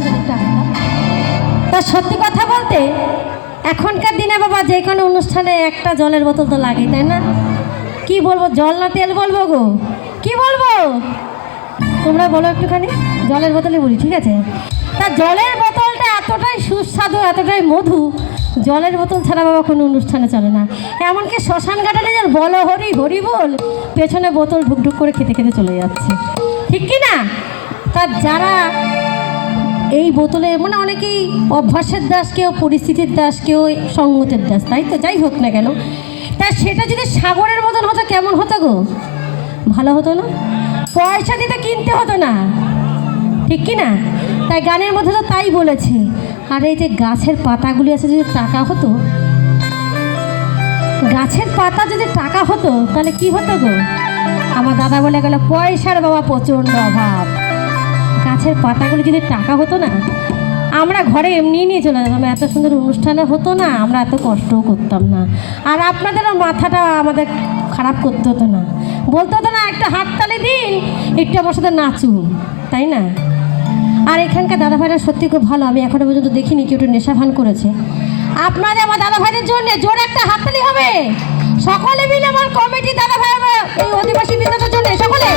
পুষ্পাঞ্জলিটা। তা সত্যি কথা বলতে এখনকার দিনে বাবা যে কোনো অনুষ্ঠানে একটা জলের বোতল তো লাগে, তাই না? কি বলবো, জল না তেল বলবো গো, কি বলবো তোমরা বলো একটুখানি? জলের বোতলে বলি, ঠিক আছে? তা জলের বোতলটা এতটাই সুস্বাদু, এতটাই মধু, জলের বোতল ছাড়া বাবা কোনো অনুষ্ঠানে চলে না। এমনকি শ্মশান ঘাটে যেন বলো হরি হরি বল, পেছনে বোতল ঢুকঢুক করে খেতে খেতে চলে যাচ্ছে, ঠিক কি না? তা যারা এই বোতলে মানে অনেকেই অভ্যাসের দাস, কেউ পরিস্থিতির দাস, কেউ সঙ্গতের দাস, তাই তো? যাই হোক না কেন, তা সেটা যদি সাগরের মতন হতো কেমন হতো গো? ভালো হতো না? পয়সা দিতে কিনতে হতো না, ঠিক কি না? তাই গানের মধ্যে তো তাই বলেছে। আর এই যে গাছের পাতাগুলি আছে, যদি টাকা হতো, গাছের পাতা যদি টাকা হতো তাহলে কি হতো গো? আমার দাদা বলে গেল পয়সার বাবা প্রচণ্ড অভাব। গাছের পাতাগুলি যদি টাকা হতো না, আমরা ঘরে এমনি নিয়ে চলে যেতাম, এত সুন্দর অনুষ্ঠানে হতো না, আমরা এত কষ্টও করতাম না। আর আপনাদেরও মাথাটা আমাদের খারাপ করতে হতো না, বলতে হতো না একটা হাততালি দিন, একটু আমার সাথে নাচুন, তাই না? আর এখানকার দাদা ভাইরা সত্যি খুব ভালো, আমি এখনো পর্যন্ত দেখিনি কেউ একটু নেশা ভান করেছে। আপনাদের আমার দাদা ভাইদের জন্য জোরে একটা হাততালি হবে, সকলে মিলে আমার কমিটি দাদা ভাই এই অধিবাসী বৃন্দদের জন্য সকলে।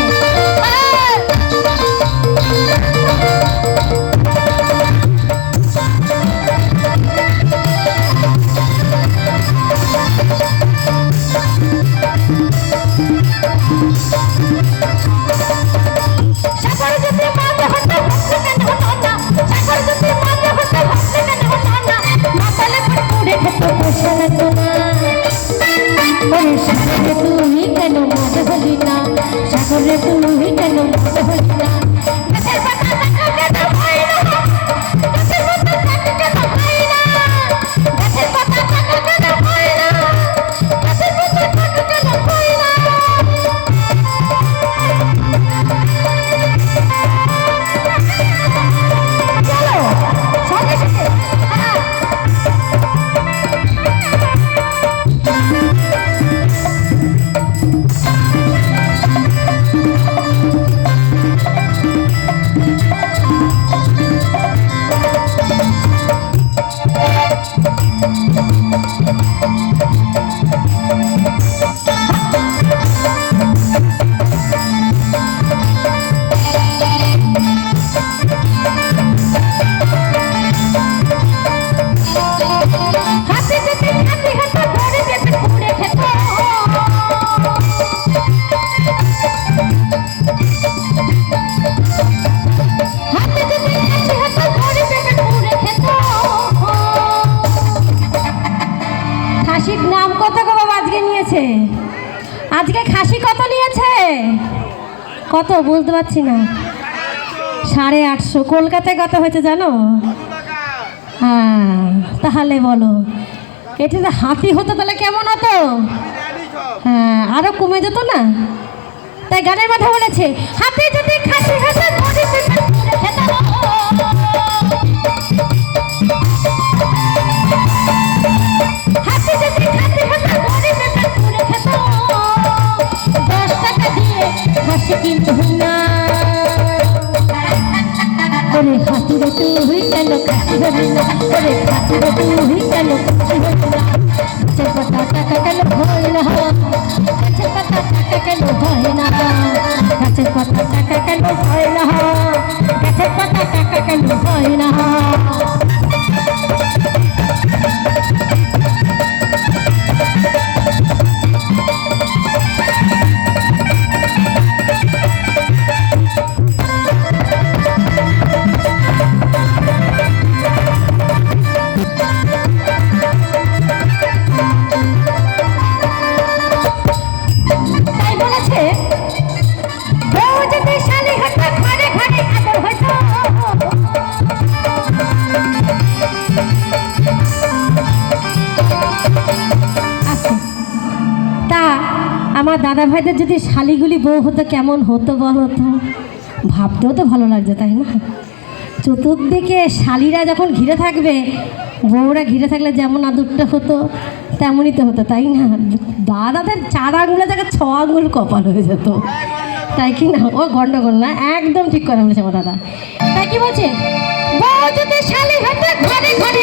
তুমি কেন মনে হলি না, সাগরে তুমি কেন মনে হলি না, আজকে খাসি কত নিয়েছে? কত বুঝতে পারছি না। 850। কলকাতায় কত হয়েছে জানো? হ্যাঁ, তাহলে বলো এটা যে হাতি হতো তাহলে কেমন হতো? হ্যাঁ, আরো কমে যেত না? তাই গানের মধ্যে বলেছে হাতি যদি খাসি হতো কিন্তু না, ওরে হাতিরে তুই কেন খাসি হবি না, ওরে হাতিরে তুই কেন খাসি হবি না, গাছের পাতা টাকা কেন হয় না, গাছের পাতা টাকা কেন হয় না, গাছের পাতা টাকা কেন হয় না, গাছের পাতা টাকা কেন হয় না। আমার দাদা ভাইদের যদি শালিগুলি বউ হতো কেমন হতো বলো তো? ভাবতেও তো ভালো লাগছে, তাই না? চতুর্দিকে শালিরা যখন ঘিরে থাকবে, বউরা ঘিরে থাকলে যেমন আদরটা হতো তেমনই তো হতো, তাই না? দাদাদের 4 আঙুলের জায়গায় 6 আঙুল কপাল হয়ে যেত। তাই কি না? ও গন্ডগোল না, একদম ঠিক করে বলেছে আমার দাদা। তাই কি বলছে, বউ যদি শালি হতে ঘরে ঘরে